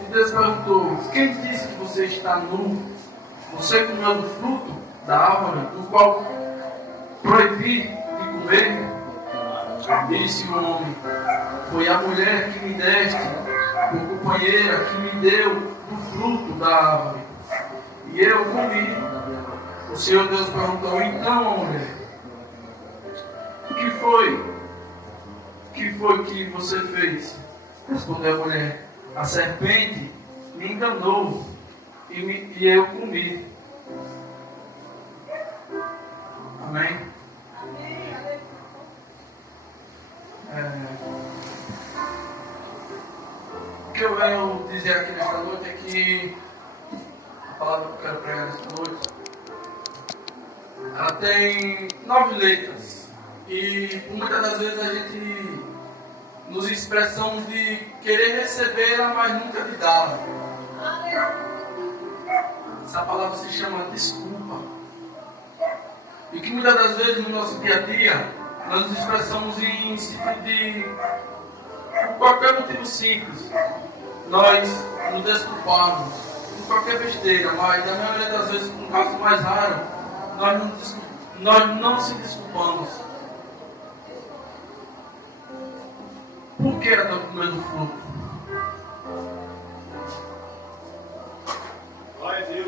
E Deus perguntou: quem disse que você está nu? Você comeu do fruto da árvore, do qual proibi de comer? Disse o homem: foi a mulher que me deste, a companheira que me deu do fruto da árvore, e eu comi. O Senhor Deus perguntou: então, a mulher, o que foi? O que foi que você fez? Respondeu a mulher: a serpente me enganou e eu comi. Amém? O que eu venho dizer aqui nesta noite é que a palavra que eu quero pregar nesta noite, ela tem 9 letras. E muitas das vezes a gente nos expressamos de querer recebê-la, mas nunca de dá-la. Essa palavra se chama desculpa. E que muitas das vezes no nosso dia a dia nós nos expressamos em sentido de por qualquer motivo simples. Nós nos desculpamos por qualquer besteira, mas na maioria das vezes, por um caso mais raro, nós não se desculpamos. Por que Adão comeu do fruto?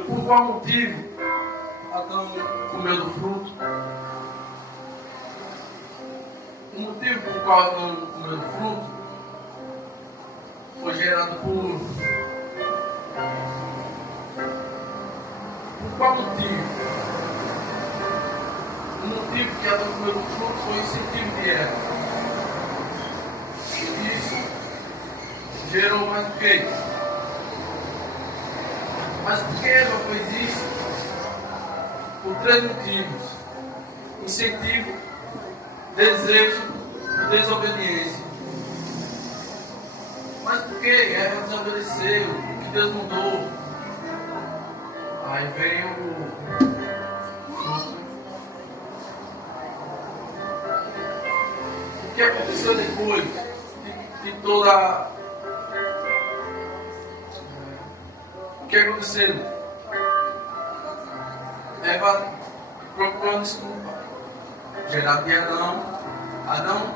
Por qual motivo Adão comeu do fruto? O motivo por qual Adão comeu do fruto foi gerado por qual motivo? O motivo que Adão comeu do fruto foi o incentivo de Eva. Gerou mais o quê? Mas por que Eva fez isso? Por 3 motivos: incentivo, desejo e desobediência. Mas por que Eva desobedeceu o que Deus mandou? Aí vem o fruto. O que aconteceu depois de toda... O que aconteceu? Eva procurou uma desculpa. Gerado de Adão. Adão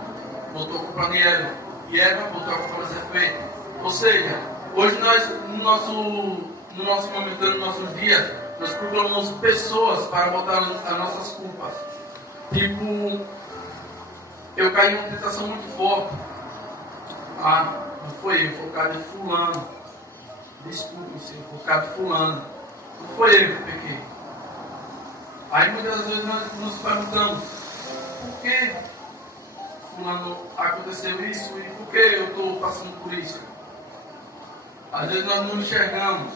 botou a culpa em Eva. E Eva botou a culpa na serpente. Ou seja, hoje nós, no nosso momento, nos nossos dias, nós procuramos pessoas para botar as nossas culpas. Tipo, eu caí em uma tentação muito forte. Não foi eu, foi o cara de fulano. Desculpe, Senhor, por causa de fulano. Não foi eu que pequei. Aí muitas vezes nós nos perguntamos: por que fulano aconteceu isso e por que eu estou passando por isso? Às vezes nós não enxergamos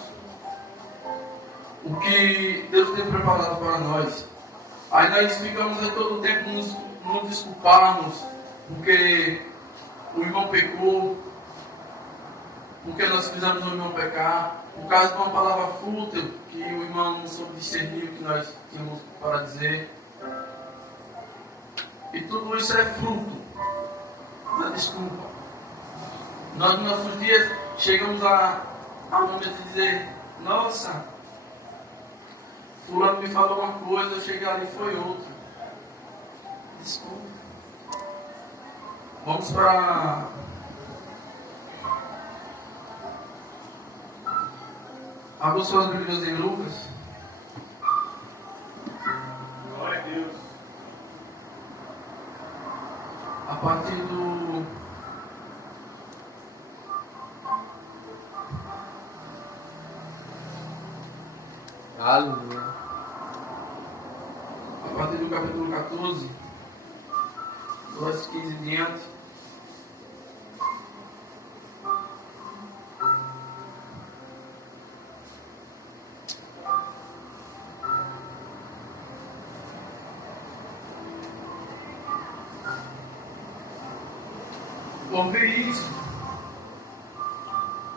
o que Deus tem preparado para nós. Aí nós ficamos aí todo o tempo nos desculparmos porque o irmão pecou, porque nós fizemos o irmão pecar, por causa de uma palavra fútil que o irmão não soube discernir o que nós tínhamos para dizer. E tudo isso é fruto da desculpa. Nós, nos nossos dias, chegamos a momento de dizer: nossa, fulano me falou uma coisa, eu cheguei ali e foi outra. Desculpa. Vamos para... Abra suas Bíblias em Lucas. Glória a Deus. A partir do... Aleluia. A partir do capítulo 14, versos 15 em diante.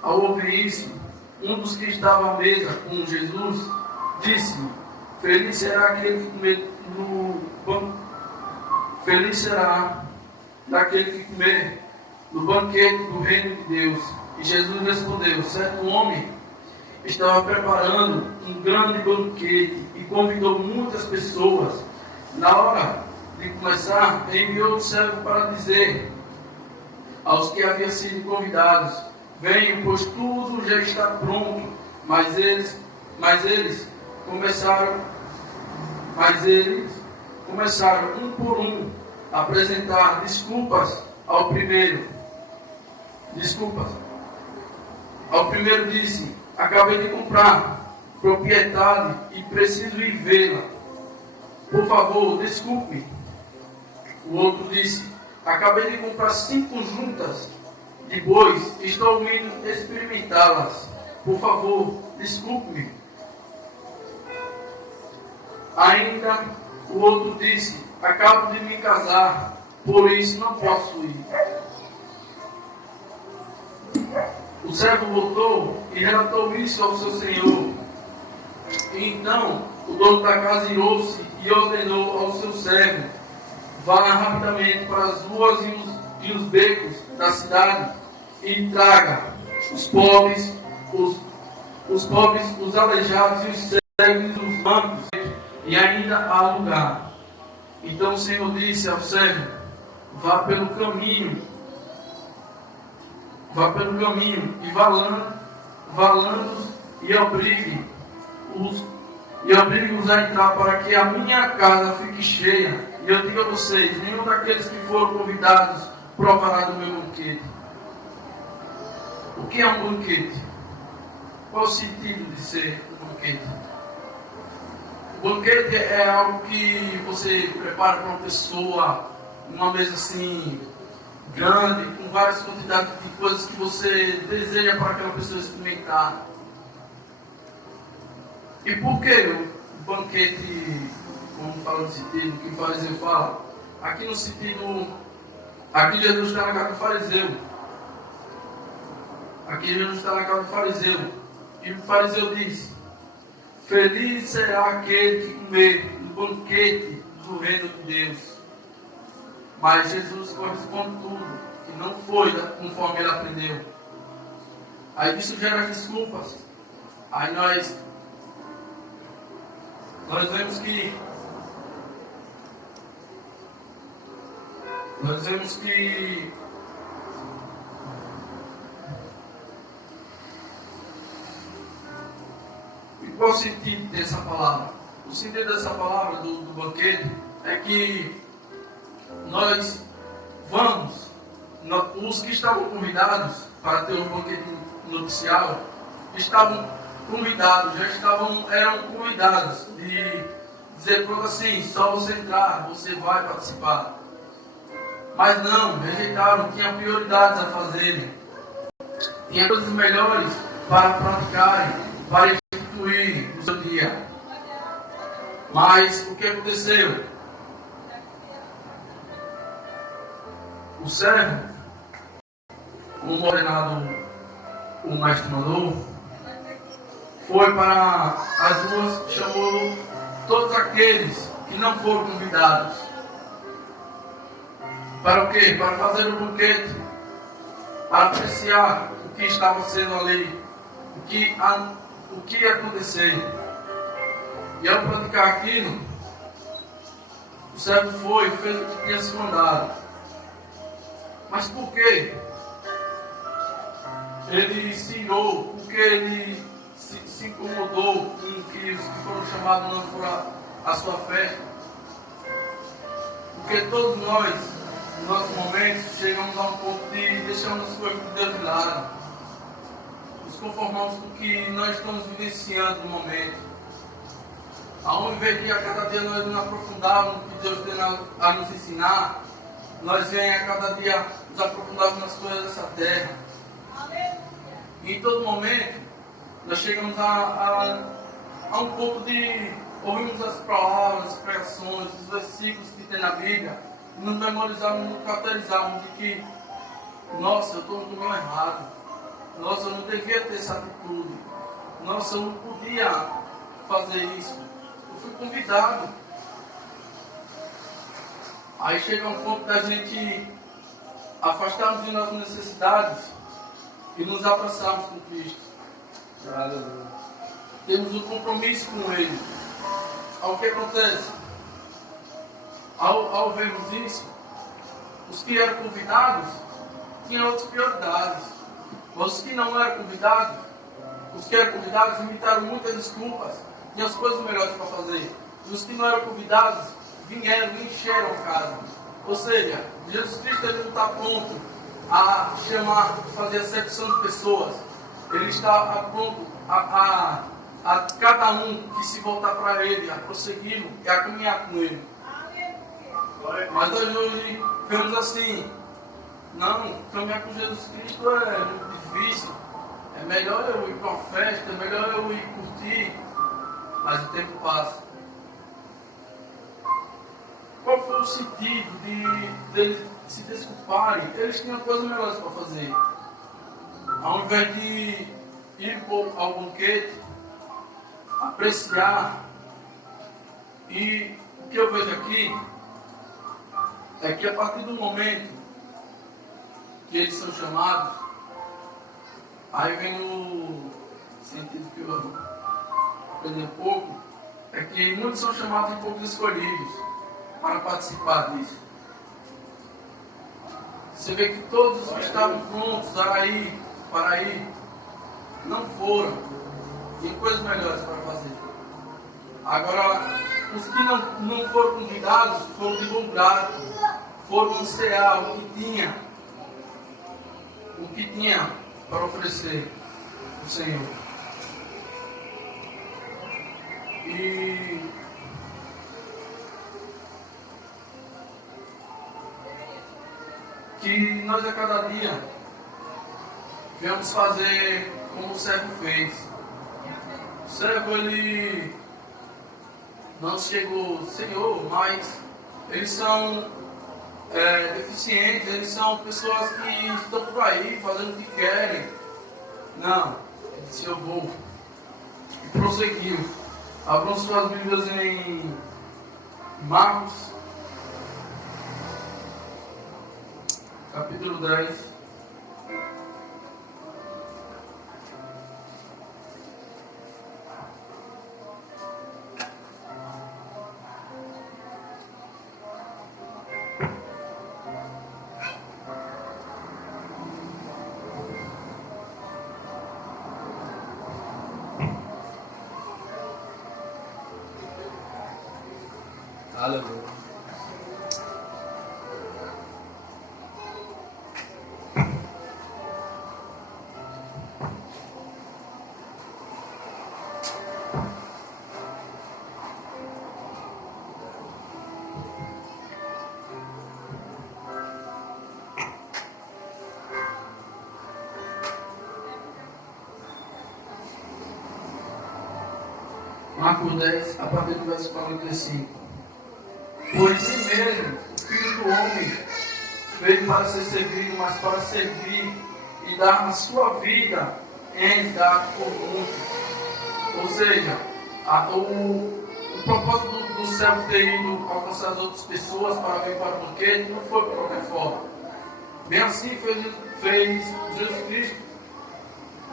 Ao ouvir isso, um dos que estava à mesa com Jesus disse-lhe: feliz será aquele que comer no pão, feliz será daquele que comer no banquete do reino de Deus. E Jesus respondeu: certo homem estava preparando um grande banquete e convidou muitas pessoas. Na hora de começar, enviou o servo para dizer aos que haviam sido convidados: venham, pois tudo já está pronto. Mas eles começaram um por um a apresentar desculpas ao primeiro. Ao primeiro disse: acabei de comprar propriedade e preciso ir vê-la. Por favor, desculpe. O outro disse: acabei de comprar 5 juntas de bois e estou indo experimentá-las. Por favor, desculpe-me. Ainda o outro disse: acabo de me casar, por isso não posso ir. O servo voltou e relatou isso ao seu senhor. E então o dono da casa irou-se e ordenou ao seu servo: vá rapidamente para as ruas e os becos da cidade e traga os pobres, os aleijados e os cegos e os mancos, e ainda há lugar. Então o Senhor disse ao servo: vá pelo caminho e valando-os e obrigue-os a entrar para que a minha casa fique cheia. E eu digo a vocês: nenhum daqueles que foram convidados provará do meu banquete. O que é um banquete? Qual o sentido de ser um banquete? O banquete é algo que você prepara para uma pessoa, uma mesa assim grande, com várias quantidades de coisas que você deseja para aquela pessoa experimentar. E por que o banquete, como fala no sentido, que o fariseu fala? Aqui no sentido, aqui Jesus está na casa do fariseu. Aqui Jesus está na casa do fariseu. E o fariseu diz: feliz será aquele que comer no banquete do reino de Deus. Mas Jesus corresponde tudo, e não foi conforme ele aprendeu. Aí isso gera desculpas. Aí nós vemos que e qual o sentido dessa palavra? O sentido dessa palavra do banquete é que nós vamos, os que estavam convidados para ter um banquete nupcial, estavam convidados, eram convidados de dizer pronto assim: só você entrar, você vai participar. Mas não, rejeitaram, tinham prioridades a fazerem, tinha coisas melhores para praticarem, para instituir o seu dia. Mas o que aconteceu? O servo, como ordenado o mestre mandou, foi para as ruas, chamou todos aqueles que não foram convidados. Para o quê? Para fazer o banquete, para apreciar o que estava sendo ali, o que ia acontecer. E ao praticar aquilo, o servo foi e fez o que tinha se mandado. Mas por quê? Ele se irou, porque ele se incomodou com que os que foram chamados não foram à sua festa. Porque todos nós, nos nossos momentos, chegamos a um ponto de deixarmos as coisas de Deus de lado. Nos conformamos com o que nós estamos vivenciando no momento. Ao invés de a cada dia nós nos aprofundarmos no que Deus tem a nos ensinar, nós vem a cada dia nos aprofundarmos nas coisas dessa terra. E em todo momento, nós chegamos a um ponto de ouvirmos as palavras, as pregações, os versículos que tem na Bíblia, e nos memorizarmos, nos caracterizarmos de que, nossa, eu estou no caminho errado. Nossa, eu não devia ter essa atitude. Nossa, eu não podia fazer isso. Eu fui convidado. Aí chega um ponto da gente afastarmos de nossas necessidades e nos abraçarmos com Cristo. Aleluia. Temos um compromisso com Ele. O que acontece? Ao vermos isso, os que eram convidados tinham outras prioridades. Os que não eram convidados, os que eram convidados inventaram muitas desculpas, tinham as coisas melhores para fazer. E os que não eram convidados vieram e encheram a casa. Ou seja, Jesus Cristo ele não está pronto a chamar, fazer acepção de pessoas. Ele está pronto a cada um que se voltar para Ele, a prosseguir e a caminhar com Ele. Mas nós hoje vemos assim, não, caminhar com Jesus Cristo é muito difícil. É melhor eu ir para uma festa, é melhor eu ir curtir. Mas o tempo passa. Qual foi o sentido de eles se desculparem? Eles tinham coisas melhores para fazer. Ao invés de ir ao banquete, apreciar. E o que eu vejo aqui é que a partir do momento que eles são chamados, aí vem o sentido que eu aprendi um pouco, é que muitos são chamados e poucos escolhidos para participar disso. Você vê que todos os que estavam prontos para ir, não foram. Tem coisas melhores para fazer. Agora, os que não foram convidados foram deslumbrados, foram ansiar o que tinha para oferecer o Senhor. E que nós a cada dia venhamos fazer como o servo fez. O servo ele não chegou, Senhor, mas eles são deficientes, eles são pessoas que estão por aí fazendo o que querem. Não, ele disse, eu vou. E prosseguiu. Abram suas Bíblias em Marcos, capítulo 10. Aleluia. Marcos 10, a partir do verso 45. Pois nem mesmo o Filho do Homem veio para ser servido, mas para servir e dar a sua vida em resgate por muitos. Ou seja, o propósito do servo ter ido alcançar as outras pessoas para vir para o banquete não foi de qualquer forma. Bem assim fez Jesus Cristo.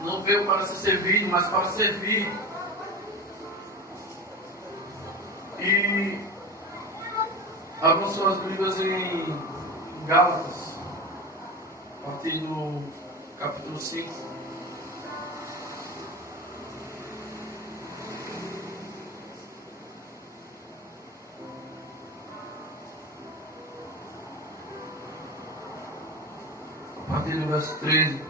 Não veio para ser servido, mas para servir. E abram suas Bíblias em Gálatas, a partir do capítulo 5. A partir do verso 13.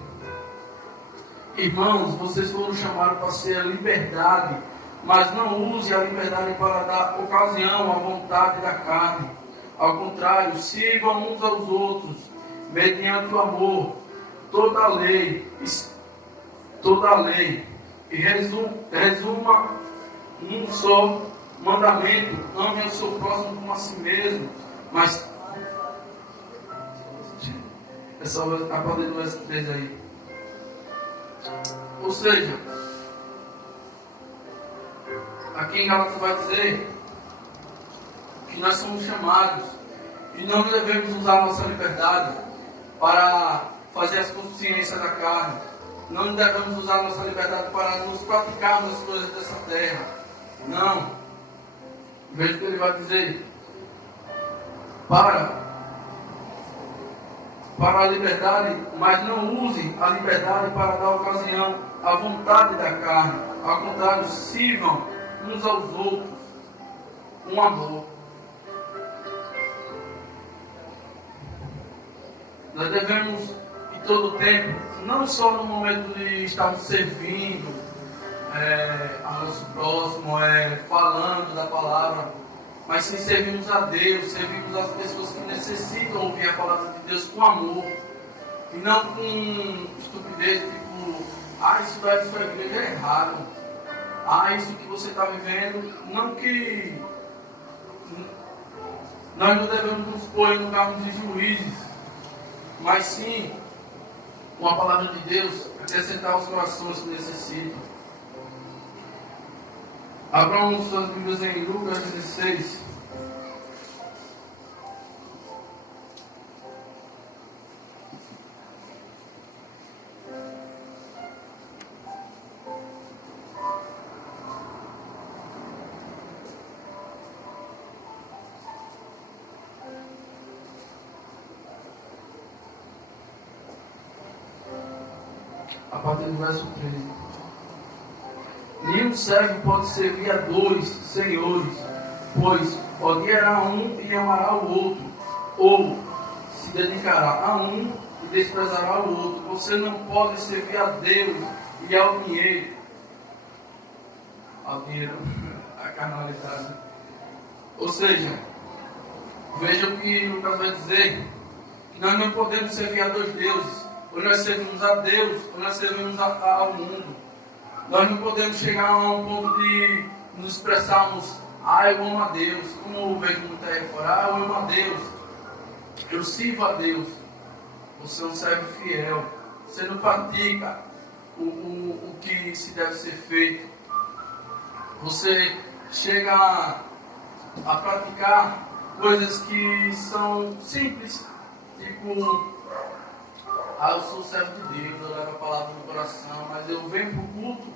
Irmãos, vocês foram chamados para ser a liberdade, mas não use a liberdade para dar ocasião à vontade da carne. Ao contrário, sirvam uns aos outros, mediante o amor, toda a lei, e resuma um só mandamento: ame ao seu próximo como a si mesmo. Mas é só a partir do verso 13 aí. Ou seja, aqui em Gálatas vai dizer que nós somos chamados e não devemos usar a nossa liberdade para fazer as consciências da carne. Não devemos usar nossa liberdade para nos praticarmos as coisas dessa terra. Não. Veja o que ele vai dizer. Para a liberdade, mas não use a liberdade para dar ocasião à vontade da carne. Ao contrário, sirvam uns aos outros um amor. Nós devemos, em todo o tempo, não só no momento de estarmos servindo ao nosso próximo, falando da palavra, mas sim servimos a Deus, servimos as pessoas que necessitam ouvir a palavra de Deus com amor, e não com estupidez, tipo, isso daí sua igreja é errado, isso que você está vivendo, não que nós não devemos nos pôr em lugar de juízes, mas sim, com a palavra de Deus, acrescentar aos corações que necessitam. Abram suas Bíblias em Lucas 16. A partir do verso 13. Nenhum servo pode servir a dois senhores, pois odiará um e amará o outro, ou se dedicará a um e desprezará o outro. Você não pode servir a Deus e ao dinheiro. A carnalidade. Ou seja, veja o que Lucas vai dizer, que nós não podemos servir a dois deuses. Ou nós servimos a Deus, ou nós servimos ao mundo. Nós não podemos chegar a um ponto de nos expressarmos, eu amo a Deus, como eu vejo muita aí fora, eu amo a Deus, eu sirvo a Deus. Você não serve fiel, você não pratica o que se deve ser feito. Você chega a praticar coisas que são simples, tipo, eu sou servo de Deus, eu levo a palavra no coração, mas eu venho para o culto,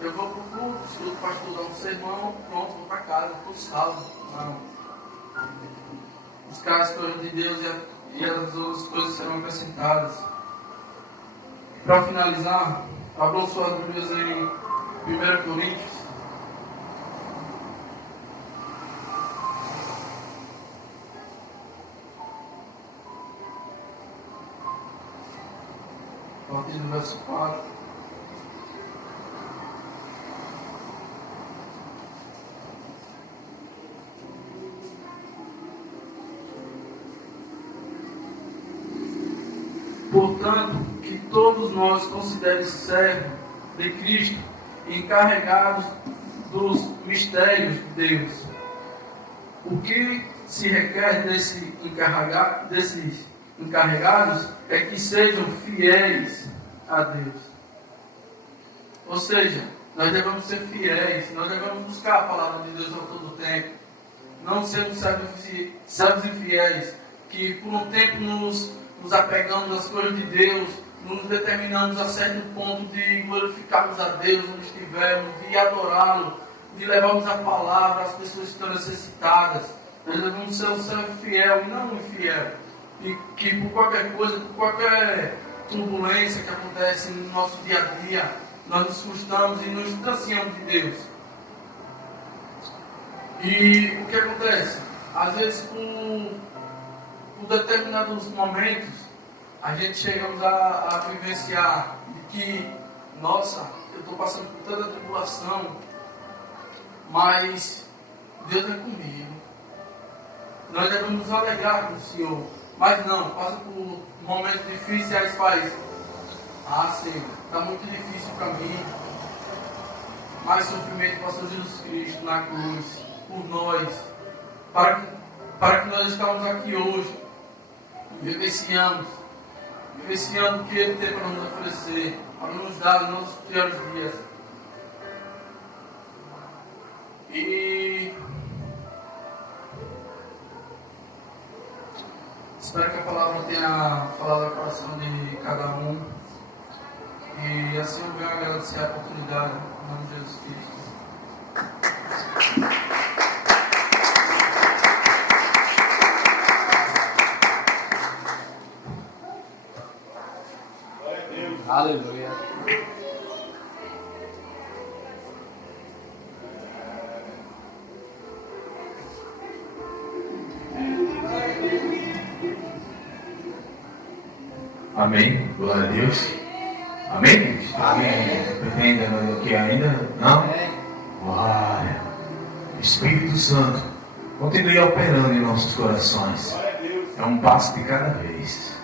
eu vou para o culto, escuto o pastor dar um sermão, pronto, vou para casa, estou salvo. Não. Buscar as coisas de Deus e as outras coisas serão acrescentadas. Para finalizar, abram suas Bíblias em 1 Coríntios. A partir do verso 4. Portanto, que todos nós considerem servos de Cristo, encarregados dos mistérios de Deus. O que se requer desses encarregados é que sejam fiéis a Deus. Ou seja, nós devemos ser fiéis, nós devemos buscar a palavra de Deus a todo tempo. Não sermos servos infiéis, que por um tempo nos apegamos às coisas de Deus, nos determinamos a certo ponto de glorificarmos a Deus onde estivermos, de adorá-lo, de levarmos a palavra às pessoas que estão necessitadas. Nós devemos ser um servo fiel e não um infiel. E que por qualquer coisa, por qualquer turbulência que acontece no nosso dia a dia, nós nos frustramos e nos distanciamos de Deus. E o que acontece? Às vezes, por determinados momentos, a gente chegamos a vivenciar de que, nossa, eu estou passando por tanta tribulação, mas Deus é comigo. Nós devemos nos alegrar com o Senhor. Mas não, passa por momentos difíceis e aí faz, Senhor, está muito difícil para mim. Mais sofrimento para o Senhor Jesus Cristo na cruz, por nós, para que nós estamos aqui hoje, vivenciando o que Ele tem para nos oferecer, para nos dar nos nossos piores dias. E Espero que a palavra tenha falado ao coração de cada um. E assim eu venho agradecer a oportunidade. Em nome de Jesus Cristo. Aleluia. Amém. Glória a Deus. Amém? Amém. Pretende aqui ainda? Não? Glória. Espírito Santo, continue operando em nossos corações. É um passo de cada vez.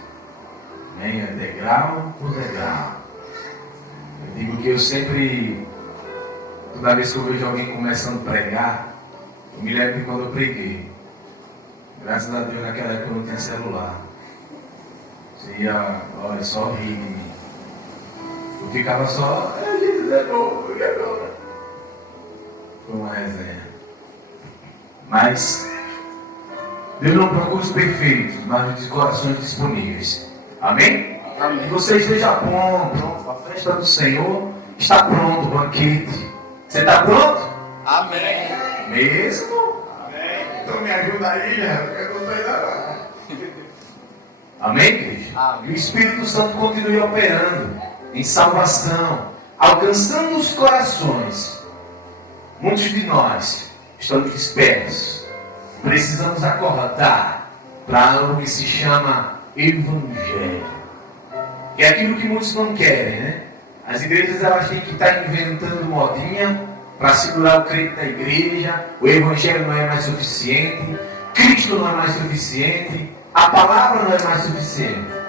Amém? É degrau por degrau. Eu digo que eu sempre, toda vez que eu vejo alguém começando a pregar, eu me lembro de quando eu preguei. Graças a Deus naquela época eu não tinha celular. Você ia, olha, só rir de mim. Eu ficava só, Jesus é bom, e agora? Foi uma resenha. Mas Deus não procura os perfeitos, mas os corações disponíveis. Amém? Amém. Que você esteja pronto. A festa do Senhor está pronto, o banquete. Você está pronto? Amém. Mesmo? Amém. Então me ajuda aí, já. Eu não estou ainda lá. Amém, igreja? Amém. E o Espírito Santo continue operando em salvação, alcançando os corações. Muitos de nós estamos dispersos. Precisamos acordar para algo que se chama Evangelho. É aquilo que muitos não querem, né? As igrejas elas têm que estar inventando modinha para segurar o crente da igreja. O Evangelho não é mais suficiente. Cristo não é mais suficiente. A palavra não é mais suficiente.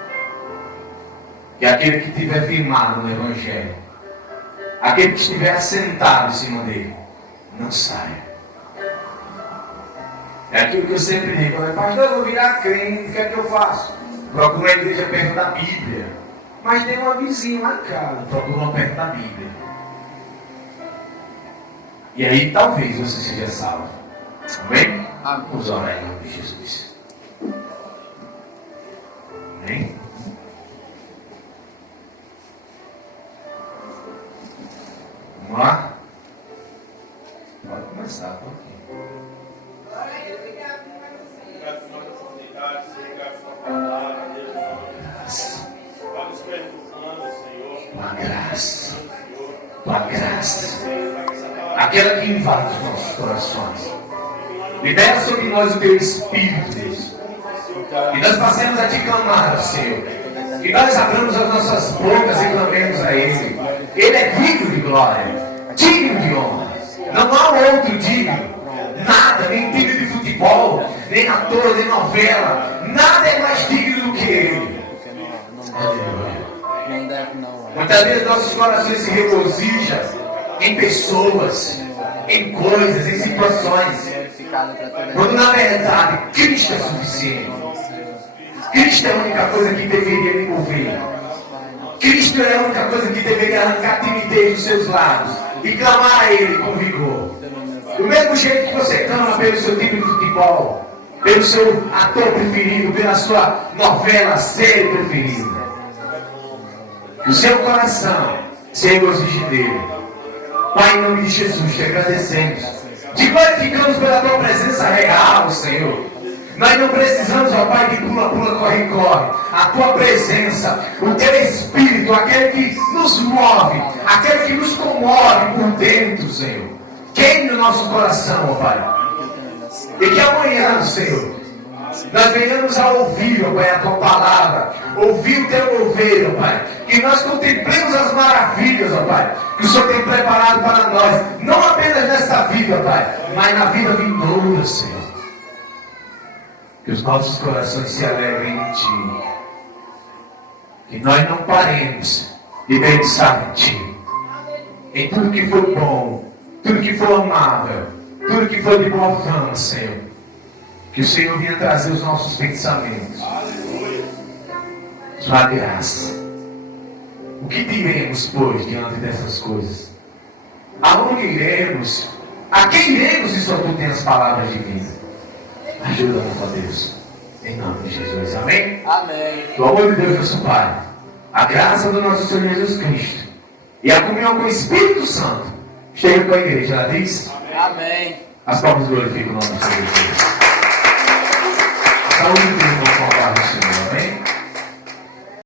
E aquele que estiver firmado no Evangelho, aquele que estiver assentado em cima dele, não saia. É aquilo que eu sempre digo: pastor, eu vou virar crente, o que é que eu faço? Procuro uma igreja perto da Bíblia. Mas tem uma vizinha lá em casa, procura uma perto da Bíblia. E aí talvez você seja salvo. Amém? Amém. Vamos orar em nome de Jesus. Amém? Vamos lá? Pode começar, estou aqui. Obrigado por mais oportunidade, obrigado pela palavra, Deus. Graça, Vai nos perdoando, Senhor. tua graça, Senhor. tua graça. Senhor, para que essa palavra Aquela que invade os nossos corações. Libera sobre nós o teu Espírito, Deus. E nós passemos a te clamar, Senhor. Que nós abramos as nossas bocas e clamemos a Ele. Ele é digno de glória, digno de honra. Não há outro digno. Nada, nem time de futebol, nem ator, nem novela. Nada é mais digno do que Ele. Aleluia. Não deve não. Muitas vezes nossos corações se regozijam em pessoas, em coisas, em situações. Glorificado para toda Quando na verdade Cristo é suficiente. Cristo é a única coisa que deveria me mover. Cristo é a única coisa que deveria arrancar a timidez dos seus lábios e clamar a Ele com vigor. Do mesmo jeito que você clama pelo seu time de futebol, pelo seu ator preferido, pela sua novela, série preferida. Que o seu coração se regozije dele. Pai, em nome de Jesus, te agradecemos. Te glorificamos pela tua presença real, Senhor. Nós não precisamos, ó Pai, de pula, pula, corre, corre. A tua presença, o teu Espírito, aquele que nos move, aquele que nos comove por dentro, Senhor. Queime no nosso coração, ó Pai. E que amanhã, Senhor, nós venhamos a ouvir, ó Pai, a tua palavra, ouvir o teu mover, ó Pai, que nós contemplemos as maravilhas, ó Pai, que o Senhor tem preparado para nós, não apenas nesta vida, ó Pai, mas na vida vindoura, Senhor. Que os nossos corações se alegrem em Ti, que nós não paremos de pensar em Ti, em tudo que for bom, tudo que for amável, tudo que for de boa fama, Senhor. Que o Senhor venha trazer os nossos pensamentos. Sua graça. O que diremos, pois, diante dessas coisas? Aonde iremos? A quem iremos se só Tu tens as palavras de vida? Ajuda-nos, ó Deus. Em nome de Jesus. Amém? Amém. Do amor de Deus, nosso Pai, a graça do nosso Senhor Jesus Cristo e a comunhão com o Espírito Santo esteja com a igreja. Ela diz: Amém. as palmas glorificam o nome do Senhor Jesus. Saúde do irmão com a paz do Senhor.